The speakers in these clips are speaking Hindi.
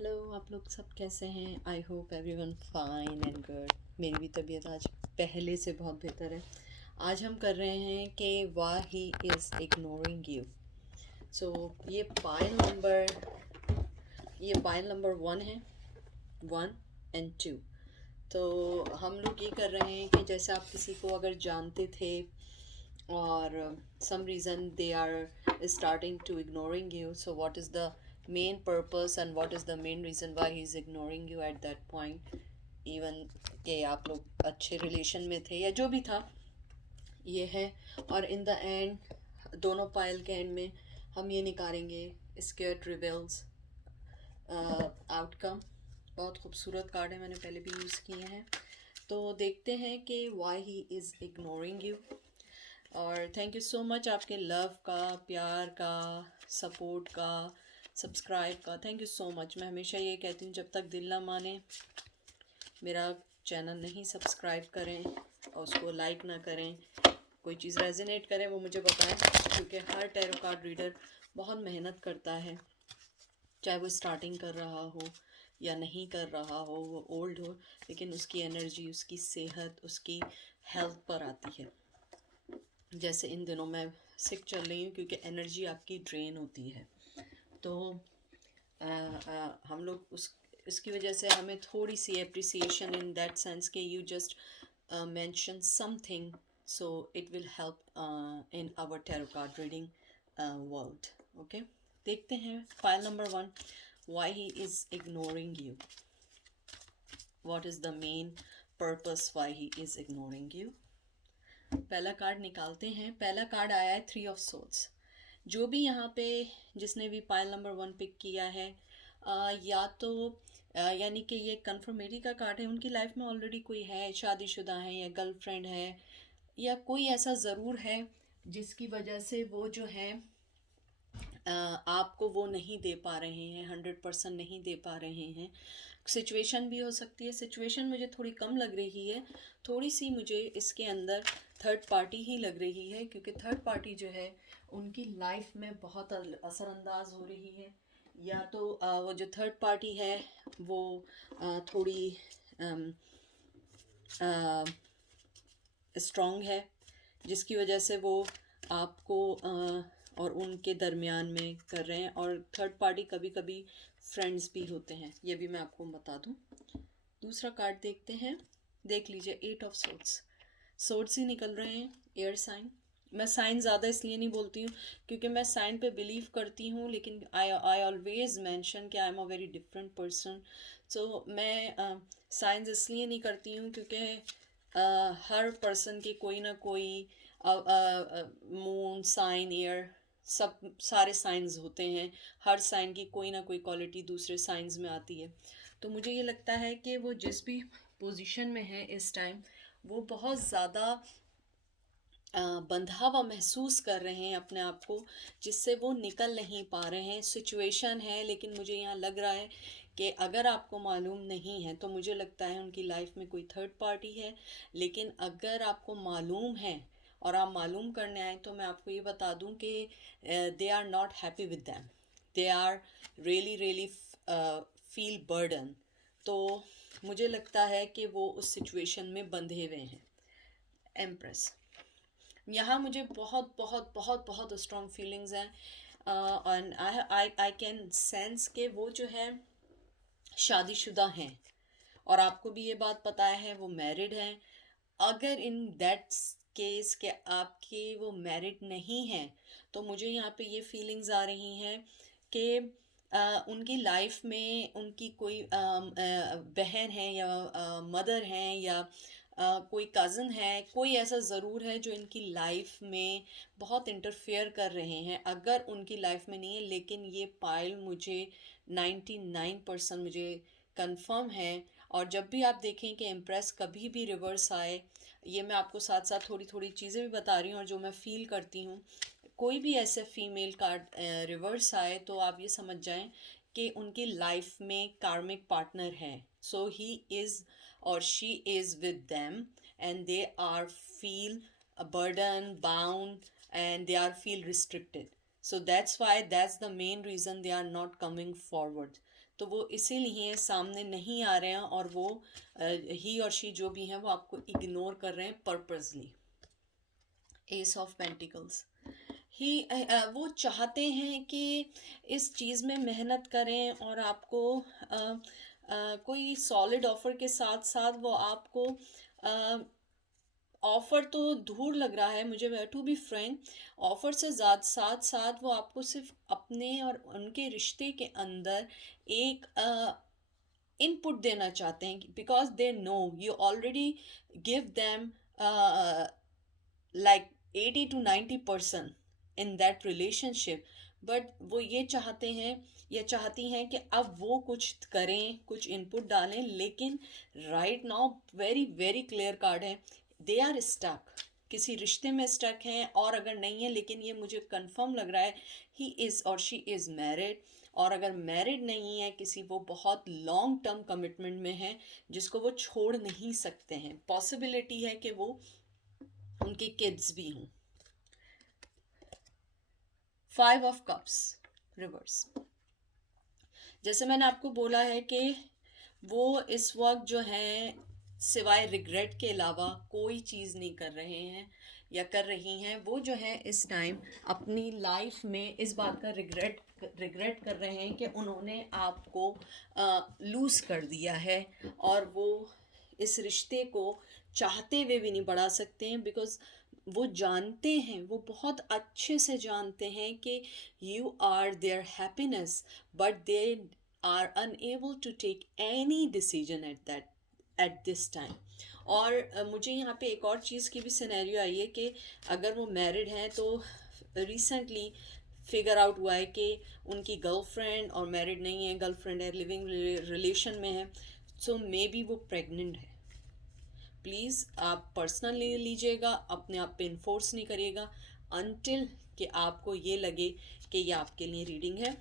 हेलो, आप लोग सब कैसे हैं? I hope everyone fine and good. मेरी भी तबीयत आज पहले से बहुत बेहतर है। आज हम कर रहे हैं कि why he is ignoring you. So ये पाइल नंबर 1 है, 1 एंड 2। तो हम लोग ये कर रहे हैं कि जैसे आप किसी को अगर जानते थे or some reason they are starting to ignoring you, so what is the main purpose and what is the main reason why he is ignoring you at that point, even कि आप लोग अच्छे रिलेशन में थे या जो भी था, ये है। और इन द एंड दोनों पाइल के एंड में हम ये निकालेंगे स्केयर्ड रिवेल्स आउटकम। बहुत खूबसूरत कार्ड है, मैंने पहले भी यूज़ किए हैं। तो देखते हैं कि why he is ignoring you. और थैंक यू सो मच आपके लव का, प्यार का, सपोर्ट का, सब्सक्राइब का। Thank you so much. मैं हमेशा ये कहती हूँ, जब तक दिल ना माने मेरा चैनल नहीं सब्सक्राइब करें और उसको लाइक ना करें, कोई चीज़ रेजोनेट करें वो मुझे बताएं, क्योंकि हर टैरो कार्ड रीडर बहुत मेहनत करता है, चाहे वो स्टार्टिंग कर रहा हो या नहीं कर रहा हो, वो ओल्ड हो, लेकिन उसकी एनर्जी, उसकी सेहत, उसकी हेल्थ पर आती है। जैसे इन दिनों मैं सिक चल रही हूँ क्योंकि एनर्जी आपकी ड्रेन होती है। तो हम लोग इसकी वजह से हमें थोड़ी सी अप्रिसिएशन इन दैट सेंस कि you just mention something, so it will help in our tarot card reading world. Okay, देखते हैं file number 1, why he is ignoring you. What is the main purpose why he is ignoring you. पहला कार्ड निकालते हैं। पहला कार्ड आया है 3 ऑफ सोल्स। जो भी यहाँ पे जिसने भी पाइल नंबर 1 पिक किया है, या तो यानी कि ये कन्फर्मेटी का कार्ड है, उनकी लाइफ में ऑलरेडी कोई है, शादीशुदा है या गर्लफ्रेंड है, या कोई ऐसा ज़रूर है जिसकी वजह से वो जो है आपको वो नहीं दे पा रहे हैं, 100% नहीं दे पा रहे हैं। सिचुएशन भी हो सकती है। सिचुएशन मुझे थोड़ी कम लग रही है, थोड़ी सी मुझे इसके अंदर थर्ड पार्टी ही लग रही है, क्योंकि थर्ड पार्टी जो है उनकी लाइफ में बहुत असरअंदाज हो रही है। या तो वो जो थर्ड पार्टी है वो थोड़ी स्ट्रॉन्ग है, जिसकी वजह से वो आपको और उनके दरमियान में कर रहे हैं। और थर्ड पार्टी कभी कभी फ्रेंड्स भी होते हैं, ये भी मैं आपको बता दूं। दूसरा कार्ड देखते हैं। देख लीजिए, 8 ऑफ सोर्ड्स। सोर्ड्स ही निकल रहे हैं, एयर साइन। मैं साइन ज़्यादा इसलिए नहीं बोलती हूँ क्योंकि मैं साइन पे बिलीव करती हूँ, लेकिन आई ऑलवेज मेंशन कि I am a very different person. So मैं साइंस इसलिए नहीं करती हूँ क्योंकि हर पर्सन के कोई ना कोई मून साइन, एयर, सब सारे साइंस होते हैं। हर साइन की कोई ना कोई क्वालिटी दूसरे साइंस में आती है। तो मुझे ये लगता है कि वो जिस भी पोजीशन में है इस टाइम, वो बहुत ज़्यादा बंधा हुआ महसूस कर रहे हैं अपने आप को, जिससे वो निकल नहीं पा रहे हैं। सिचुएशन है, लेकिन मुझे यहाँ लग रहा है कि अगर आपको मालूम नहीं है तो मुझे लगता है उनकी लाइफ में कोई थर्ड पार्टी है। लेकिन अगर आपको मालूम है और आप मालूम करने आए, तो मैं आपको ये बता दूं कि they are not happy with them, they are really really feel burden. तो मुझे लगता है कि वो उस सिचुएशन में बंधे हुए हैं। एम्प्रेस, यहाँ मुझे बहुत बहुत बहुत बहुत स्ट्रॉन्ग फीलिंग्स हैं, और आई कैन सेंस के वो जो है शादीशुदा हैं, और आपको भी ये बात पता है वो मैरिड हैं। अगर इन दैट केस के आपके वो मैरिड नहीं हैं, तो मुझे यहाँ पे ये फीलिंग्स आ रही हैं कि उनकी लाइफ में उनकी कोई बहन है या मदर हैं या कोई कज़न है, कोई ऐसा ज़रूर है जो इनकी लाइफ में बहुत इंटरफेयर कर रहे हैं। अगर उनकी लाइफ में नहीं है, लेकिन ये पाइल मुझे 99% मुझे कंफर्म है। और जब भी आप देखें कि इम्प्रेस कभी भी रिवर्स आए, ये मैं आपको साथ साथ थोड़ी थोड़ी चीज़ें भी बता रही हूँ और जो मैं फ़ील करती हूँ, कोई भी ऐसे फीमेल कार्ड रिवर्स आए तो आप ये समझ जाएं कि उनकी लाइफ में कार्मिक पार्टनर है। So he is or she is with them, and they are feel a burden, bound, and they are feel restricted. So that's why that's the main reason they are not coming forward. तो वो इसीलिए सामने नहीं आ रहे हैं, और वो ही और शी जो भी हैं वो आपको इग्नोर कर रहे हैं पर्पसली। एस ऑफ पेंटिकल्स, ही वो चाहते हैं कि इस चीज़ में मेहनत करें, और आपको कोई सॉलिड ऑफर के साथ साथ वो आपको ऑफ़र तो दूर लग रहा है मुझे, टू बी फ्रैंक, ऑफ़र से ज़्यादा साथ साथ वो आपको सिर्फ अपने और उनके रिश्ते के अंदर एक इनपुट देना चाहते हैं, because they know you already give them like 80 to 90% in that relationship, but वो ये चाहते हैं या चाहती हैं कि अब वो कुछ करें, कुछ इनपुट डालें, लेकिन right now very very clear card है, दे आर स्टक, किसी रिश्ते में स्टक हैं, और अगर नहीं है, लेकिन ये मुझे कंफर्म लग रहा है ही इज़ और शी इज़ मैरिड, और अगर मैरिड नहीं है किसी, वो बहुत लॉन्ग टर्म कमिटमेंट में है जिसको वो छोड़ नहीं सकते हैं, पॉसिबिलिटी है कि वो उनके किड्स भी हों। 5 ऑफ कप्स रिवर्स, जैसे मैंने आपको बोला है कि वो इस वक्त जो है सिवाय रिग्रेट के अलावा कोई चीज़ नहीं कर रहे हैं या कर रही हैं, वो जो है इस टाइम अपनी लाइफ में इस बात का रिग्रेट कर रहे हैं कि उन्होंने आपको लूज़ कर दिया है, और वो इस रिश्ते को चाहते हुए भी नहीं बढ़ा सकते हैं, बिकॉज वो जानते हैं, वो बहुत अच्छे से जानते हैं कि you are their happiness, but they are unable to take any decision at this time. और मुझे यहाँ पे एक और चीज़ की भी सिनेरियो आई है कि अगर वो मैरिड हैं तो रिसेंटली फिगर आउट हुआ है कि उनकी गर्लफ्रेंड, और मैरिड नहीं है, गर्लफ्रेंड है, लिविंग रिलेशन में है, सो मे बी वो प्रेग्नेंट है। प्लीज़ आप पर्सनली लीजिएगा, अपने आप पे इन्फोर्स नहीं करिएगा अनटिल कि आपको ये लगे कि ये आपके लिए रीडिंग है,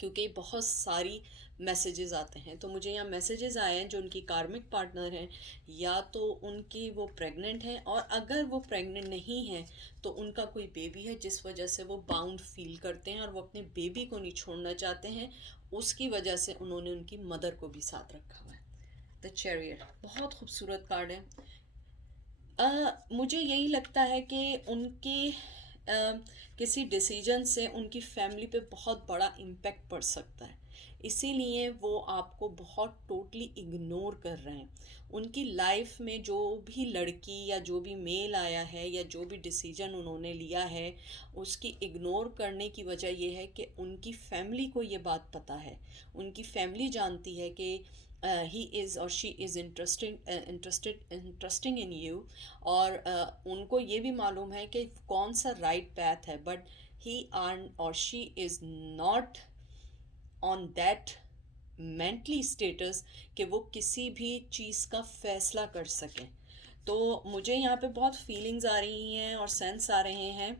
क्योंकि बहुत सारी मैसेजेस आते हैं। तो मुझे यहाँ मैसेजेस आए हैं जो उनकी कार्मिक पार्टनर हैं, या तो उनकी वो प्रेग्नेंट हैं, और अगर वो प्रेग्नेंट नहीं है तो उनका कोई बेबी है जिस वजह से वो बाउंड फील करते हैं, और वो अपने बेबी को नहीं छोड़ना चाहते हैं, उसकी वजह से उन्होंने उनकी मदर को भी साथ रखा हुआ है। द चैरियट बहुत खूबसूरत कार्ड है। मुझे यही लगता है कि उनके किसी डिसीजन से उनकी फैमिली पे बहुत बड़ा इम्पेक्ट पड़ सकता है, इसीलिए वो आपको बहुत टोटली इग्नोर कर रहे हैं। उनकी लाइफ में जो भी लड़की या जो भी मेल आया है या जो भी डिसीजन उन्होंने लिया है, उसकी इग्नोर करने की वजह यह है कि उनकी फैमिली को ये बात पता है, उनकी फैमिली जानती है कि ही इज़ और she is interesting in you, और उनको ये भी मालूम है कि कौन सा राइट पैथ है, बट ही आर और she is not on that mentally status कि वो किसी भी चीज़ का फैसला कर सकें। तो मुझे यहाँ पे बहुत फीलिंग्स आ रही हैं और सेंस आ रहे हैं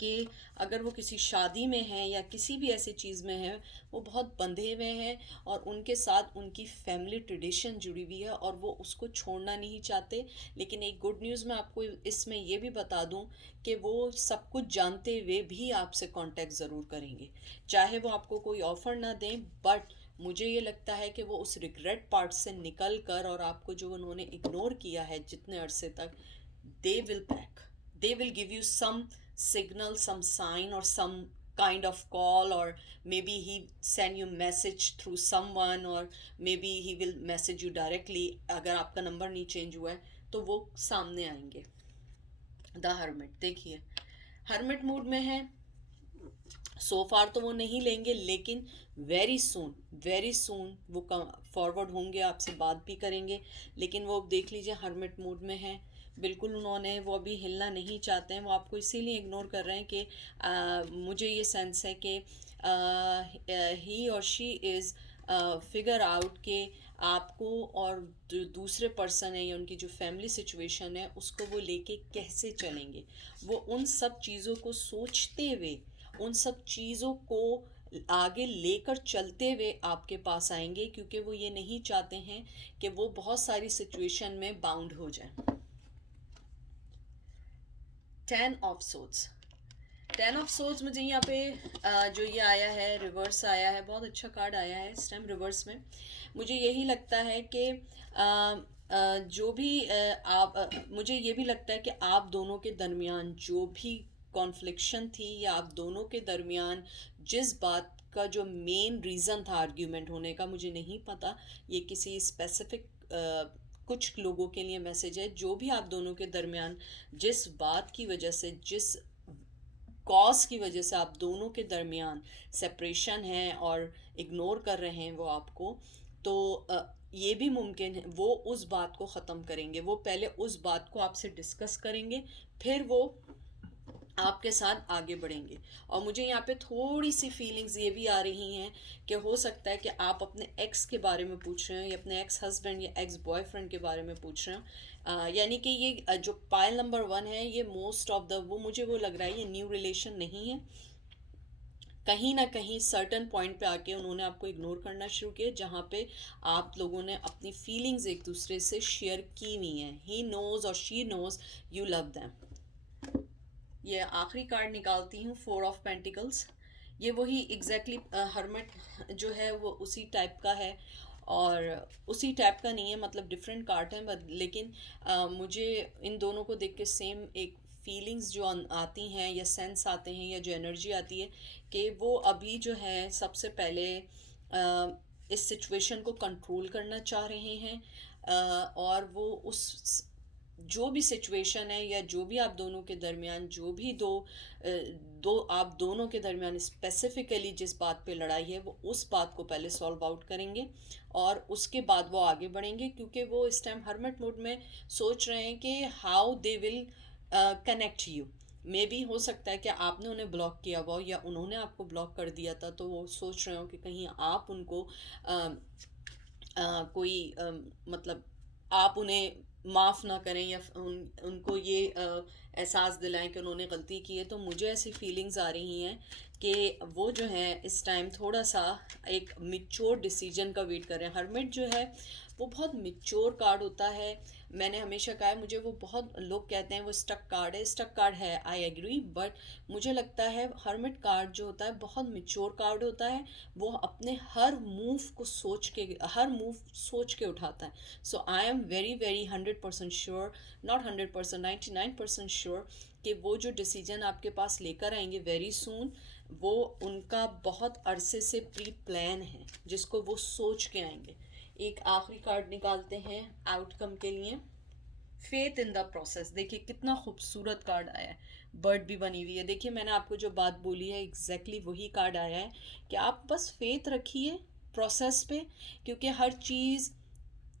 कि अगर वो किसी शादी में हैं या किसी भी ऐसी चीज़ में हैं, वो बहुत बंधे हुए हैं, और उनके साथ उनकी फैमिली ट्रेडिशन जुड़ी हुई है, और वो उसको छोड़ना नहीं चाहते। लेकिन एक गुड न्यूज़ मैं आपको इसमें ये भी बता दूं कि वो सब कुछ जानते हुए भी आपसे कांटेक्ट ज़रूर करेंगे, चाहे वो आपको कोई ऑफ़र ना दें, बट मुझे ये लगता है कि वो उस रिग्रेट पार्ट से निकल कर, और आपको जो उन्होंने इग्नोर किया है जितने अरसे तक, they will back, they will give you some signal, some sign, or some kind of call, or maybe he send you message through someone, or maybe he will message you directly, अगर आपका नंबर नहीं चेंज हुआ है तो वो सामने आएंगे। द हर्मिट, देखिए हर्मिट मूड में है, सो फार तो वो नहीं लेंगे, लेकिन वेरी सून वो फॉरवर्ड होंगे, आपसे बात भी करेंगे, लेकिन वो देख लीजिए हर्मिट मूड में है बिल्कुल। उन्होंने वो अभी हिलना नहीं चाहते हैं, वो आपको इसीलिए इग्नोर कर रहे हैं कि मुझे ये सेंस है कि ही और शी इज़ फिगर आउट के आपको और जो दूसरे पर्सन है या उनकी जो फैमिली सिचुएशन है उसको वो लेके कैसे चलेंगे। वो उन सब चीज़ों को सोचते हुए, उन सब चीज़ों को आगे लेकर चलते हुए आपके पास आएंगे, क्योंकि वो ये नहीं चाहते हैं कि वो बहुत सारी सिचुएशन में बाउंड हो जाए। 10 ऑफ सोर्ड्स, 10 ऑफ सोर्ड्स मुझे यहाँ पे जो ये आया है रिवर्स आया है, बहुत अच्छा कार्ड आया है इस टाइम रिवर्स में। मुझे यही लगता है कि जो भी मुझे ये भी लगता है कि आप दोनों के दरमियान जो भी कॉन्फ्लिक्शन थी, या आप दोनों के दरमियान जिस बात का जो मेन रीज़न था आर्ग्यूमेंट होने का, मुझे नहीं पता, ये किसी स्पेसिफिक कुछ लोगों के लिए मैसेज है, जो भी आप दोनों के दरमियान जिस बात की वजह से, जिस कॉज की वजह से आप दोनों के दरमियान सेपरेशन है और इग्नोर कर रहे हैं वो आपको, तो ये भी मुमकिन है वो उस बात को ख़त्म करेंगे। वो पहले उस बात को आपसे डिस्कस करेंगे, फिर वो आपके साथ आगे बढ़ेंगे। और मुझे यहाँ पे थोड़ी सी फीलिंग्स ये भी आ रही हैं कि हो सकता है कि आप अपने एक्स के बारे में पूछ रहे हो, या अपने एक्स हस्बैंड या एक्स बॉयफ्रेंड के बारे में पूछ रहे हो। यानी कि ये जो पाइल नंबर 1 है, ये मोस्ट ऑफ द वो मुझे वो लग रहा है ये न्यू रिलेशन नहीं है। कहीं ना कहीं सर्टन पॉइंट पे आके उन्होंने आपको इग्नोर करना शुरू किया, जहाँ पे आप लोगों ने अपनी फीलिंग्स एक दूसरे से शेयर की हुई हैं। ही नोज़ और she knows you love them. ये आखिरी कार्ड निकालती हूँ, 4 ऑफ पेंटिकल्स। ये वही एग्जैक्टली हर्मिट जो है वो उसी टाइप का है, और उसी टाइप का नहीं है, मतलब डिफरेंट कार्ड है, लेकिन मुझे इन दोनों को देख के सेम एक फीलिंग्स जो आती हैं, या सेंस आते हैं, या जो एनर्जी आती है कि वो अभी जो है सबसे पहले इस सिचुएशन को कंट्रोल करना चाह रहे हैं, और वो उस जो भी सिचुएशन है, या जो भी आप दोनों के दरमियान जो भी दो आप दोनों के दरमियान स्पेसिफिकली जिस बात पे लड़ाई है, वो उस बात को पहले सॉल्व आउट करेंगे, और उसके बाद वो आगे बढ़ेंगे। क्योंकि वो इस टाइम हर्मिट मोड में सोच रहे हैं कि how they will connect you. May be हो सकता है कि आपने उन्हें ब्लॉक किया हुआ हो, या उन्होंने आपको ब्लॉक कर दिया था, तो वो सोच रहे हो कि कहीं आप उनको कोई मतलब आप उन्हें माफ़ ना करें, या उनको ये एहसास दिलाएं कि उन्होंने गलती की है। तो मुझे ऐसी फीलिंग्स आ रही हैं कि वो जो है इस टाइम थोड़ा सा एक मिच्योर डिसीजन का वेट कर रहे हैं। हर्मिट जो है वो बहुत मिच्योर कार्ड होता है। मैंने हमेशा कहा है, मुझे वो बहुत लोग कहते हैं वो स्टक कार्ड है, स्टक कार्ड है, आई एग्री, बट मुझे लगता है हर्मिट कार्ड जो होता है बहुत मिच्योर कार्ड होता है। वो अपने हर मूव को हर मूव सोच के उठाता है। So I am very very 100% sure, not 100%, 99% sure कि वो जो डिसीजन आपके पास लेकर आएंगे वेरी सून, वो उनका बहुत अरसे से प्री प्लान है, जिसको वो सोच के आएंगे। एक आखिरी कार्ड निकालते हैं आउटकम के लिए, फेथ इन द प्रोसेस। देखिए कितना खूबसूरत कार्ड आया है, बर्ड भी बनी हुई है। देखिए मैंने आपको जो बात बोली है एग्जैक्टली वही कार्ड आया है कि आप बस फेथ रखिए प्रोसेस पे, क्योंकि हर चीज़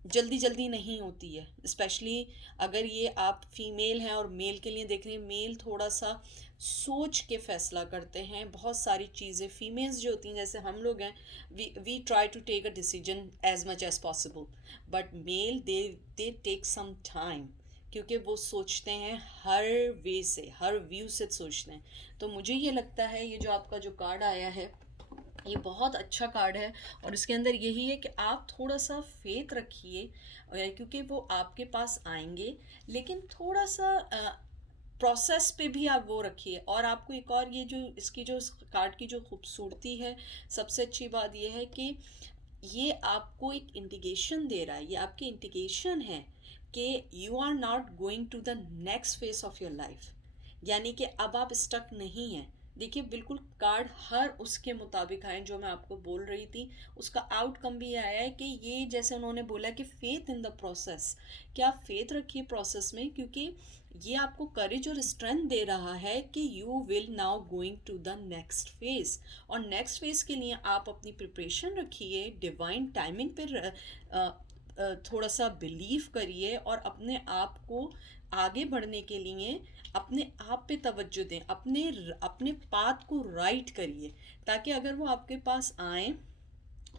जल्दी जल्दी नहीं होती है। स्पेशली अगर ये आप फीमेल हैं और मेल के लिए देख रहे हैं, मेल थोड़ा सा सोच के फैसला करते हैं बहुत सारी चीज़ें। फीमेल्स जो होती हैं जैसे हम लोग हैं, we try to take a decision as much as possible, but male they take some time, क्योंकि वो सोचते हैं हर वे से, हर व्यू से सोचते हैं। तो मुझे ये लगता है ये जो आपका जो कार्ड आया है ये बहुत अच्छा कार्ड है, और इसके अंदर यही है कि आप थोड़ा सा फेथ रखिए, क्योंकि वो आपके पास आएंगे, लेकिन थोड़ा सा प्रोसेस पे भी आप वो रखिए। और आपको एक और ये जो इसकी जो इस कार्ड की जो खूबसूरती है, सबसे अच्छी बात ये है कि ये आपको एक इंडिकेशन दे रहा है, ये आपकी इंडिकेशन है कि you are not going to the next phase of your life, यानी कि अब आप स्टक नहीं हैं। देखिए बिल्कुल कार्ड हर उसके मुताबिक आए जो मैं आपको बोल रही थी, उसका आउटकम भी आया है कि ये जैसे उन्होंने बोला कि फेथ इन द प्रोसेस, कि आप फेथ रखिए प्रोसेस में, क्योंकि ये आपको करेज और स्ट्रेंथ दे रहा है कि you will now going to the next phase. और नेक्स्ट फेज के लिए आप अपनी प्रिपरेशन रखिए, डिवाइन टाइमिंग पर थोड़ा सा बिलीव करिए, और अपने आप को आगे बढ़ने के लिए अपने आप पे तवज्जो दें, अपने अपने पाथ को राइट करिए, ताकि अगर वो आपके पास आए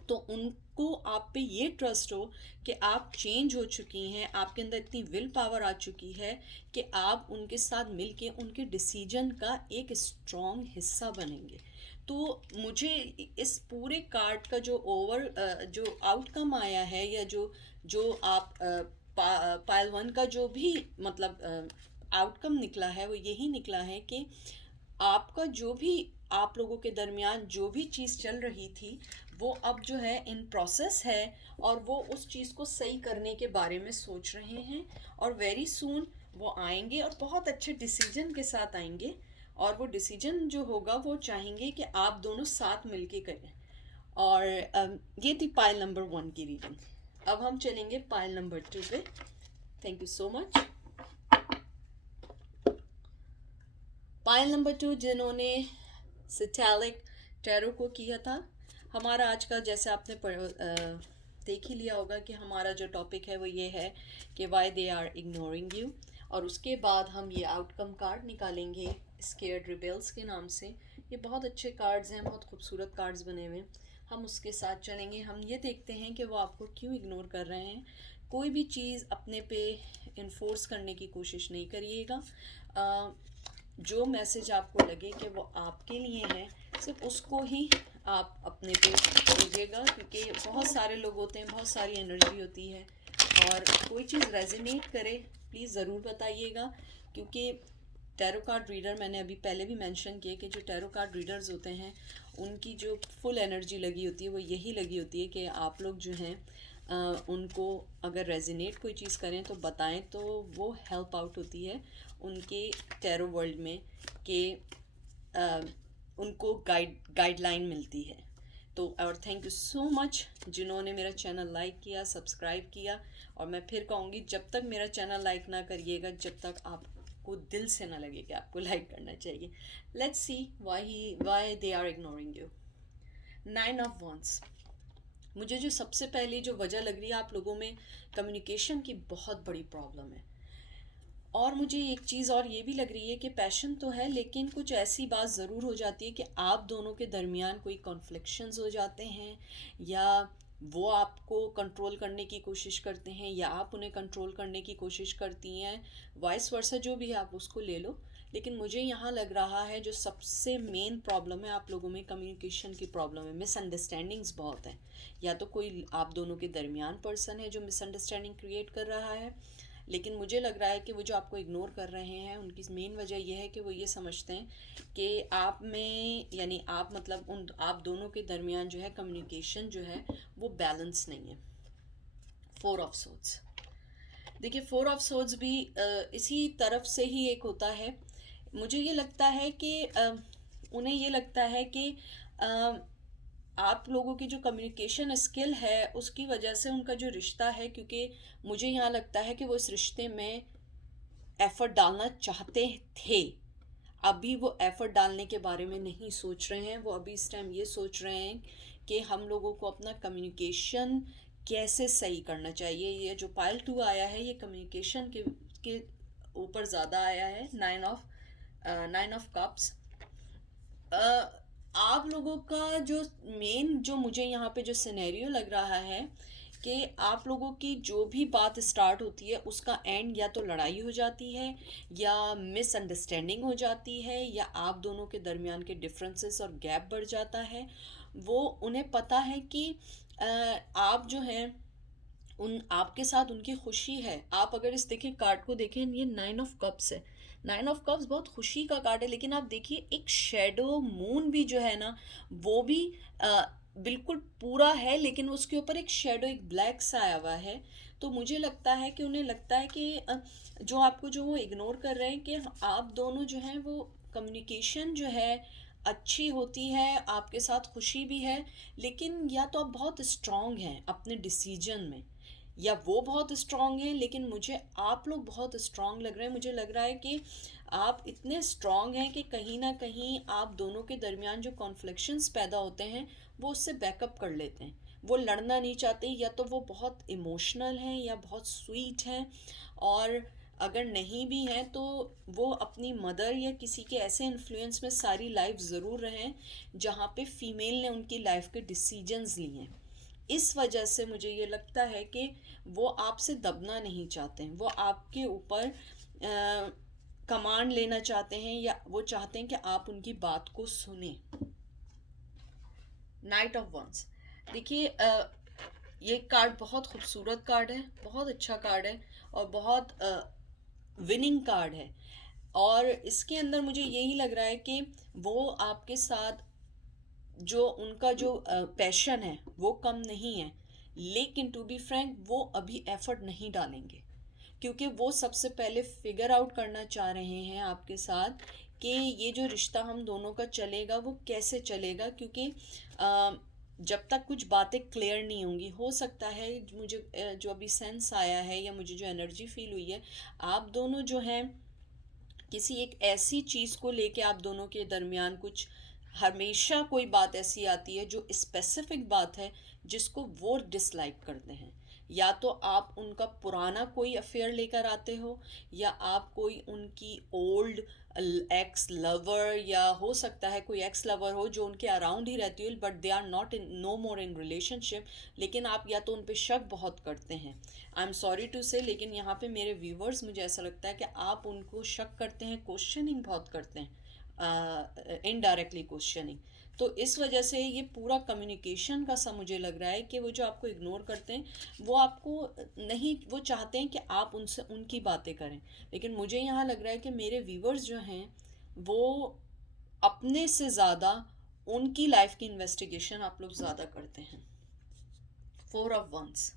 तो उनको आप पे ये ट्रस्ट हो कि आप चेंज हो चुकी हैं, आपके अंदर इतनी विल पावर आ चुकी है कि आप उनके साथ मिलके उनके डिसीजन का एक स्ट्रॉन्ग हिस्सा बनेंगे। तो मुझे इस पूरे कार्ड का जो आउटकम आया है, या जो जो आप पायल 1 का जो भी मतलब आउटकम निकला है, वो यही निकला है कि आपका जो भी आप लोगों के दरमियान जो भी चीज़ चल रही थी वो अब जो है इन प्रोसेस है, और वो उस चीज़ को सही करने के बारे में सोच रहे हैं, और वेरी सून वो आएंगे और बहुत अच्छे डिसीजन के साथ आएंगे। और वो डिसीजन जो होगा वो चाहेंगे कि आप दोनों साथ मिलके करें। और ये थी पाइल नंबर 1 की रीडिंग। अब हम चलेंगे पाइल नंबर 2 पे। Thank you so much. Pile number 2 जिन्होंने सिटैलिक टैरो को किया था, हमारा आज का जैसे आपने देख ही लिया होगा कि हमारा जो टॉपिक है वो ये है कि why they are ignoring you. और उसके बाद हम ये आउटकम कार्ड निकालेंगे स्केयर्ड रिबेल्स के नाम से। ये बहुत अच्छे कार्ड्स हैं, बहुत खूबसूरत कार्ड्स बने हुए हैं। हम उसके साथ चलेंगे। हम ये देखते हैं कि वो आपको क्यों इग्नोर कर रहे हैं। कोई भी चीज़ अपने पे इन्फोर्स करने की कोशिश नहीं करिएगा। जो मैसेज आपको लगे कि वो आपके लिए है, सिर्फ उसको ही आप अपने पे लीजिएगा, क्योंकि बहुत सारे लोग होते हैं, बहुत सारी एनर्जी होती है। और कोई चीज़ रेजोनेट करे प्लीज़ ज़रूर बताइएगा, क्योंकि टैरो कार्ड रीडर, मैंने अभी पहले भी मेंशन किया कि जो टैरो कार्ड रीडर्स होते हैं उनकी जो फुल एनर्जी लगी होती है वो यही लगी होती है कि आप लोग जो हैं उनको अगर रेजोनेट कोई चीज़ करें तो बताएं, तो वो हेल्प आउट होती है उनके टैरो वर्ल्ड में, कि उनको गाइडलाइन मिलती है। तो और थैंक यू सो मच जिन्होंने मेरा चैनल लाइक किया, सब्सक्राइब किया। और मैं फिर कहूँगी, जब तक मेरा चैनल लाइक ना करिएगा, जब तक आपको दिल से ना लगे कि आपको लाइक करना चाहिए। Let's see why they are ignoring you. 9 of wands. मुझे जो सबसे पहले जो वजह लग रही है, आप लोगों में कम्युनिकेशन की बहुत बड़ी प्रॉब्लम है। और मुझे एक चीज़ और ये भी लग रही है कि पैशन तो है, लेकिन कुछ ऐसी बात ज़रूर हो जाती है कि आप दोनों के दरमियान कोई कॉन्फ्लिक्शंस हो जाते हैं, या वो आपको कंट्रोल करने की कोशिश करते हैं या आप उन्हें कंट्रोल करने की कोशिश करती हैं। वाइस वर्सा जो भी है आप उसको ले लो। लेकिन मुझे यहाँ लग रहा है जो सबसे मेन प्रॉब्लम है आप लोगों में, कम्युनिकेशन की प्रॉब्लम है। मिसअंडरस्टैंडिंग्स बहुत हैं। या तो कोई आप दोनों के दरमियान पर्सन है जो मिसअंडरस्टैंडिंग क्रिएट कर रहा है, लेकिन मुझे लग रहा है कि वो जो आपको इग्नोर कर रहे हैं उनकी मेन वजह यह है कि वो ये समझते हैं कि आप में, यानी आप मतलब उन आप दोनों के दरमियान जो है कम्युनिकेशन जो है वो बैलेंस नहीं है। 4 ऑफ सोर्ड्स। देखिए 4 ऑफ सोर्ड्स भी इसी तरफ से ही एक होता है। मुझे ये लगता है कि उन्हें ये लगता है कि आप लोगों की जो कम्युनिकेशन स्किल है उसकी वजह से उनका जो रिश्ता है, क्योंकि मुझे यहाँ लगता है कि वो इस रिश्ते में एफ़र्ट डालना चाहते थे, अभी वो एफ़र्ट डालने के बारे में नहीं सोच रहे हैं। वो अभी इस टाइम ये सोच रहे हैं कि हम लोगों को अपना कम्युनिकेशन कैसे सही करना चाहिए। ये जो पाइल 2 आया है ये कम्युनिकेशन के ऊपर ज़्यादा आया है। 9 ऑफ कप्स। आप लोगों का जो मेन, जो मुझे यहाँ पे जो सिनेरियो लग रहा है कि आप लोगों की जो भी बात स्टार्ट होती है उसका एंड या तो लड़ाई हो जाती है, या मिसअंडरस्टैंडिंग हो जाती है, या आप दोनों के दरमियान के डिफरेंसेस और गैप बढ़ जाता है। वो उन्हें पता है कि आप जो हैं उन आपके साथ उनकी खुशी है। आप अगर इस देखें कार्ड को देखें, ये 9 ऑफ कप्स है। 9 ऑफ कप्स बहुत खुशी का कार्ड है, लेकिन आप देखिए एक शेडो मून भी जो है ना वो भी बिल्कुल पूरा है, लेकिन उसके ऊपर एक शेडो, एक ब्लैक सा आया हुआ है। तो मुझे लगता है कि उन्हें लगता है कि जो आपको जो वो इग्नोर कर रहे हैं, कि आप दोनों जो हैं वो कम्युनिकेशन जो है अच्छी होती है, आपके साथ खुशी भी है, लेकिन या तो आप बहुत स्ट्रांग हैं अपने डिसीजन में, या वो बहुत स्ट्रांग हैं। लेकिन मुझे आप लोग बहुत स्ट्रांग लग रहे हैं। मुझे लग रहा है कि आप इतने स्ट्रांग हैं कि कहीं ना कहीं आप दोनों के दरमियान जो कॉन्फ्लिक्शंस पैदा होते हैं वो उससे बैकअप कर लेते हैं। वो लड़ना नहीं चाहते, या तो वो बहुत इमोशनल हैं या बहुत स्वीट हैं, और अगर नहीं भी हैं तो वो अपनी मदर या किसी के ऐसे इन्फ्लुएंस में सारी लाइफ ज़रूर रहें जहाँ पे फीमेल ने उनकी लाइफ के डिसीजंस लिए हैं। इस वजह से मुझे ये लगता है कि वो आपसे दबना नहीं चाहते हैं, वो आपके ऊपर कमांड लेना चाहते हैं, या वो चाहते हैं कि आप उनकी बात को सुने। Knight of wands. देखिए ये कार्ड बहुत खूबसूरत कार्ड है, बहुत अच्छा कार्ड है, और बहुत विनिंग कार्ड है। और इसके अंदर मुझे यही लग रहा है कि वो आपके साथ जो उनका जो पैशन है वो कम नहीं है, लेकिन टू बी फ्रैंक वो अभी एफर्ट नहीं डालेंगे, क्योंकि वो सबसे पहले फिगर आउट करना चाह रहे हैं आपके साथ कि ये जो रिश्ता हम दोनों का चलेगा वो कैसे चलेगा, क्योंकि अ, जब तक कुछ बातें क्लियर नहीं होंगी, हो सकता है मुझे जो अभी सेंस आया है या मुझे जो एनर्जी फील हुई है, आप दोनों जो हैं किसी एक ऐसी चीज़ को लेके आप दोनों के दरमियान कुछ, हमेशा कोई बात ऐसी आती है जो स्पेसिफिक बात है जिसको वो डिसलाइक करते हैं। या तो आप उनका पुराना कोई अफेयर लेकर आते हो, या आप कोई उनकी ओल्ड एक्स लवर, या हो सकता है कोई एक्स लवर हो जो उनके अराउंड ही रहती हो but they are not in, no more in relationship, लेकिन आप या तो उन पे शक बहुत करते हैं। आई एम सॉरी टू से, लेकिन यहाँ पे मेरे व्यूवर्स, मुझे ऐसा लगता है कि आप उनको शक करते हैं, क्वेश्चनिंग बहुत करते हैं, इनडायरेक्टली क्वेश्चनिंग। तो इस वजह से ये पूरा कम्युनिकेशन का सा मुझे लग रहा है कि वो जो आपको इग्नोर करते हैं वो आपको नहीं, वो चाहते हैं कि आप उनसे उनकी बातें करें, लेकिन मुझे यहाँ लग रहा है कि मेरे व्यूवर्स जो हैं वो अपने से ज़्यादा उनकी लाइफ की इन्वेस्टिगेशन आप लोग ज़्यादा करते हैं। 4 ऑफ 1,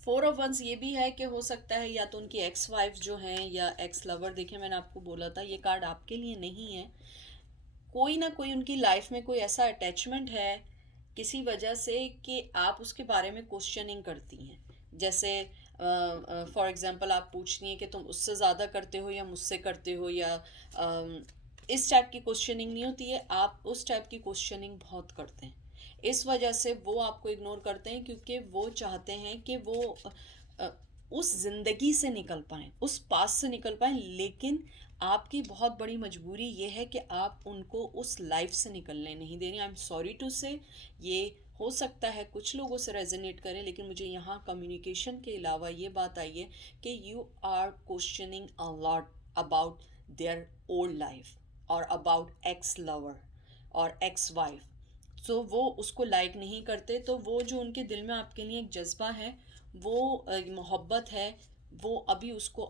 4 ऑफ 1 ये भी है कि हो सकता है या तो उनकी एक्स वाइफ जो हैं या एक्स लवर, देखें मैंने आपको बोला था ये कार्ड आपके लिए नहीं है, कोई ना कोई उनकी लाइफ में कोई ऐसा अटैचमेंट है किसी वजह से कि आप उसके बारे में क्वेश्चनिंग करती हैं। जैसे फॉर एग्जांपल आप पूछती हैं कि तुम उससे ज़्यादा करते हो या मुझसे करते हो, या इस टाइप की क्वेश्चनिंग नहीं होती है, आप उस टाइप की क्वेश्चनिंग बहुत करते हैं। इस वजह से वो आपको इग्नोर करते हैं, क्योंकि वो चाहते हैं कि वो अ, उस ज़िंदगी से निकल पाएँ, उस पास से निकल पाएँ, लेकिन आपकी बहुत बड़ी मजबूरी ये है कि आप उनको उस लाइफ से निकलने नहीं दे रही। आई एम सॉरी टू से, ये हो सकता है कुछ लोगों से रेजोनेट करें, लेकिन मुझे यहाँ कम्युनिकेशन के अलावा ये बात आई है कि you are questioning a lot about their old life, और अबाउट एक्स लवर और एक्स वाइफ। सो वो उसको लाइक नहीं करते, तो वो जो उनके दिल में आपके लिए एक जज्बा है, वो मोहब्बत है, वो अभी उसको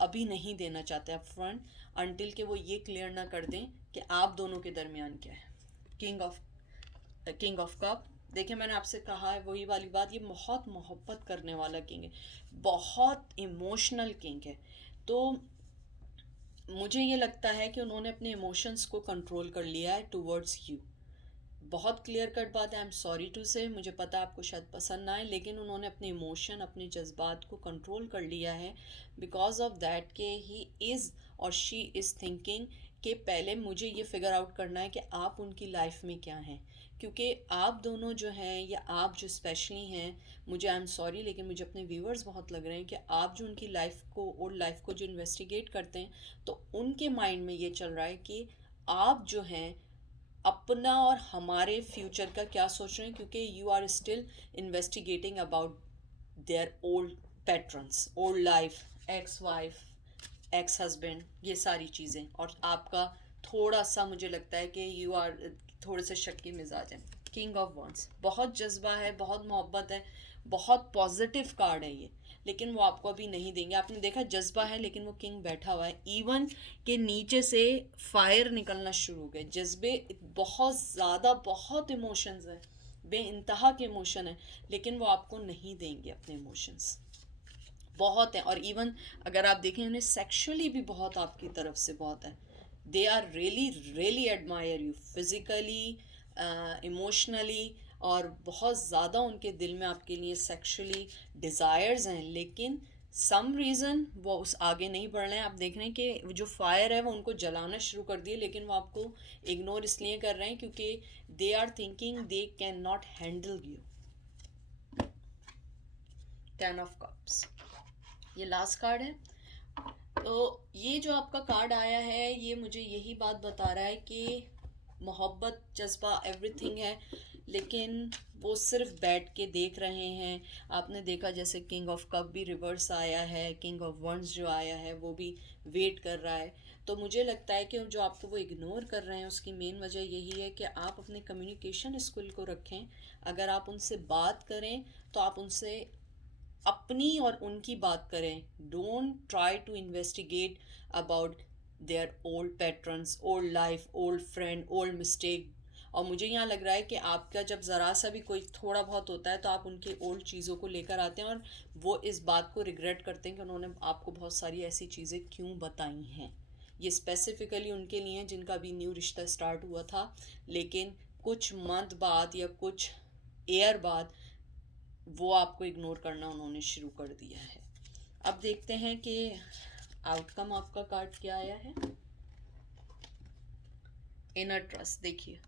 अभी नहीं देना चाहते अप फ्रंट, अनटिल के वो ये क्लियर ना कर दें कि आप दोनों के दरमियान क्या है। किंग ऑफ कप, देखिए मैंने आपसे कहा है वही वाली बात, ये बहुत मोहब्बत करने वाला किंग है, बहुत इमोशनल किंग है। तो मुझे ये लगता है कि उन्होंने अपने इमोशंस को कंट्रोल कर लिया है टूवर्ड्स यू। बहुत क्लियर कट बात है, आई एम सॉरी टू से, मुझे पता है आपको शायद पसंद ना आए, लेकिन उन्होंने अपने इमोशन, अपने जज्बात को कंट्रोल कर लिया है, बिकॉज ऑफ दैट के ही इज़ और शी इज़ थिंकिंग कि पहले मुझे ये फिगर आउट करना है कि आप उनकी लाइफ में क्या हैं, क्योंकि आप दोनों जो हैं या आप जो स्पेशली हैं, मुझे आई एम सॉरी लेकिन मुझे अपने व्यूवर्स बहुत लग रहे हैं कि आप जो उनकी लाइफ को और लाइफ को जो इन्वेस्टिगेट करते हैं, तो उनके माइंड में ये चल रहा है कि आप जो हैं अपना और हमारे फ्यूचर का क्या सोच रहे हैं, क्योंकि you are still investigating about their old patterns, old life, ex wife, ex husband, ये सारी चीज़ें, और आपका थोड़ा सा मुझे लगता है कि यू आर थोड़े से शक्की मिजाज हैं। किंग ऑफ वंस, बहुत जज्बा है, बहुत मोहब्बत है, बहुत पॉजिटिव कार्ड है ये, लेकिन वो आपको अभी नहीं देंगे। आपने देखा जज्बा है लेकिन वो किंग बैठा हुआ है, इवन के नीचे से फायर निकलना शुरू हो गए, जज्बे बहुत ज़्यादा, बहुत इमोशंस है, बे इंतहा के इमोशन है, लेकिन वो आपको नहीं देंगे अपने इमोशंस, बहुत है। और इवन अगर आप देखें उन्हें सेक्सुअली भी बहुत आपकी तरफ से बहुत है, they are really really admire you physically, emotionally, और बहुत ज़्यादा उनके दिल में आपके लिए सेक्सुअली डिज़ायर्स हैं, लेकिन सम रीज़न वो उस आगे नहीं बढ़ रहे हैं। आप देख रहे हैं कि जो फायर है वो उनको जलाना शुरू कर दिए, लेकिन वो आपको इग्नोर इसलिए कर रहे हैं क्योंकि they are thinking they can not handle you. 10 of cups, ये लास्ट कार्ड है। तो ये जो आपका कार्ड आया है ये मुझे यही बात बता रहा है कि मोहब्बत, जज्बा, एवरीथिंग है, लेकिन वो सिर्फ बैठ के देख रहे हैं। आपने देखा जैसे किंग ऑफ कप भी रिवर्स आया है, किंग ऑफ वंस जो आया है वो भी वेट कर रहा है। तो मुझे लगता है कि जो आपको वो इग्नोर कर रहे हैं उसकी मेन वजह यही है कि आप अपने कम्युनिकेशन स्किल को रखें। अगर आप उनसे बात करें तो आप उनसे अपनी और उनकी बात करें, don't try to investigate about their old patterns, old life, old friend, old mistake. और मुझे यहाँ लग रहा है कि आपका जब ज़रा सा भी कोई थोड़ा बहुत होता है तो आप उनकी ओल्ड चीज़ों को लेकर आते हैं और वो इस बात को रिग्रेट करते हैं कि उन्होंने आपको बहुत सारी ऐसी चीज़ें क्यों बताई हैं। ये स्पेसिफिकली उनके लिए हैं जिनका अभी न्यू रिश्ता स्टार्ट हुआ था, लेकिन कुछ मंथ बाद या कुछ ईयर बाद वो आपको इग्नोर करना उन्होंने शुरू कर दिया है। अब देखते हैं कि आउटकम आपका कार्ड क्या आया है। Inner trust. देखिए,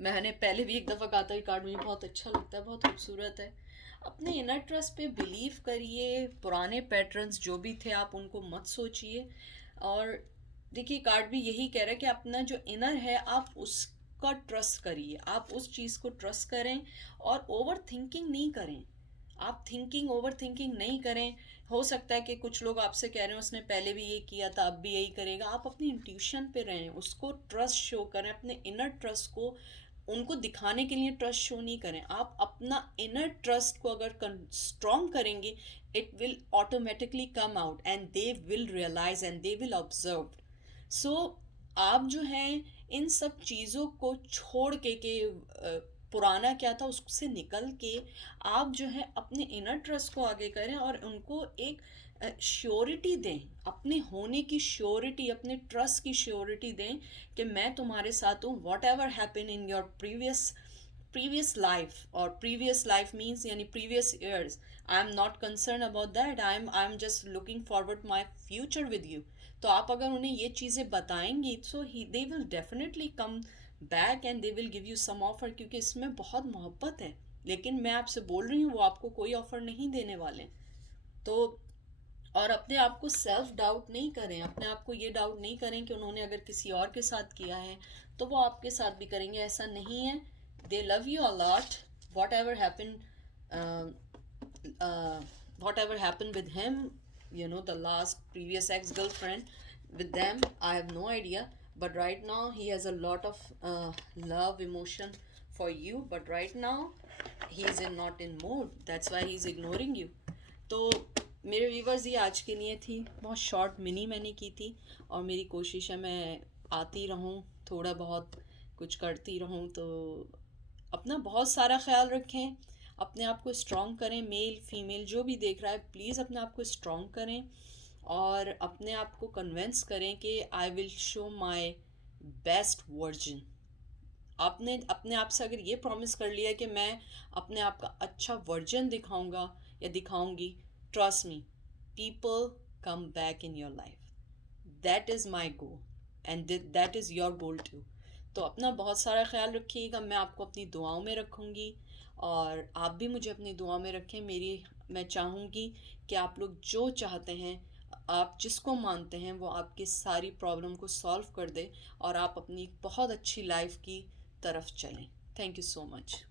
मैंने पहले भी एक दफ़ा कहा था, ये कार्ड मुझे बहुत अच्छा लगता है, बहुत खूबसूरत है। अपने इनर ट्रस्ट पे बिलीव करिए। पुराने पैटर्न्स जो भी थे आप उनको मत सोचिए। और देखिए, कार्ड भी यही कह रहा है कि अपना जो इनर है आप उसका ट्रस्ट करिए, आप उस चीज़ को ट्रस्ट करें और ओवर थिंकिंग नहीं करें। आप थिंकिंग ओवर थिंकिंग नहीं करें। हो सकता है कि कुछ लोग आपसे कह रहे हैं उसने पहले भी ये किया था अब भी यही करेगा। आप अपनी इंट्यूशन पे रहें, उसको ट्रस्ट शो करें, अपने इनर ट्रस्ट को उनको दिखाने के लिए ट्रस्ट शो नहीं करें। आप अपना इनर ट्रस्ट को अगर स्ट्रॉन्ग करेंगे, it will automatically come out and they will realise and they will observe. So आप जो हैं इन सब चीज़ों को छोड़ के पुराना क्या था उससे निकल के आप जो है अपने इनर ट्रस्ट को आगे करें और उनको एक श्योरिटी दें, अपने होने की श्योरिटी, अपने ट्रस्ट की श्योरिटी दें कि मैं तुम्हारे साथ हूँ। Whatever happen in your previous life, और प्रीवियस लाइफ मीन्स यानी previous years, I am not concern about that, I am just looking forward my future with you. तो आप अगर उन्हें ये चीज़ें बताएंगी so they will definitely come back and they will give you some offer, क्योंकि इसमें बहुत मोहब्बत है। लेकिन मैं आपसे बोल रही हूँ वो आपको कोई ऑफर नहीं देने वाले। तो और अपने आप को सेल्फ डाउट नहीं करें, अपने आप को ये डाउट नहीं करें कि उन्होंने अगर किसी और के साथ किया है तो वो आपके साथ भी करेंगे, ऐसा नहीं है। दे love you a lot, what ever happen, what ever happen with him, you know, the last previous ex-girlfriend, with them I have no idea, but right now he has a lot of love emotion for you, but right now he is not in mood, that's why he is ignoring you. तो मेरे व्यूवर्स, ये आज के लिए थी, बहुत शॉर्ट मिनी मैंने की थी। और मेरी कोशिश है मैं आती रहूँ, थोड़ा बहुत कुछ करती रहूँ। तो अपना बहुत सारा ख्याल रखें, अपने आप को स्ट्रॉन्ग करें। मेल फीमेल जो भी देख रहा है प्लीज़ अपने आप को स्ट्रॉन्ग करें और अपने आप को कन्विंस करें कि I will show my best version. आपने अपने आप से अगर ये प्रॉमिस कर लिया कि मैं अपने आप का अच्छा वर्जन दिखाऊंगा या दिखाऊंगी, trust me, people come back in your life. That is my goal and that is your goal too. तो अपना बहुत सारा ख्याल रखिएगा, मैं आपको अपनी दुआओं में रखूँगी और आप भी मुझे अपनी दुआ में रखें। मैं चाहूँगी कि आप लोग जो चाहते हैं, आप जिसको मानते हैं वो आपकी सारी प्रॉब्लम को सॉल्व कर दे और आप अपनी बहुत अच्छी लाइफ की तरफ चलें। Thank you so much.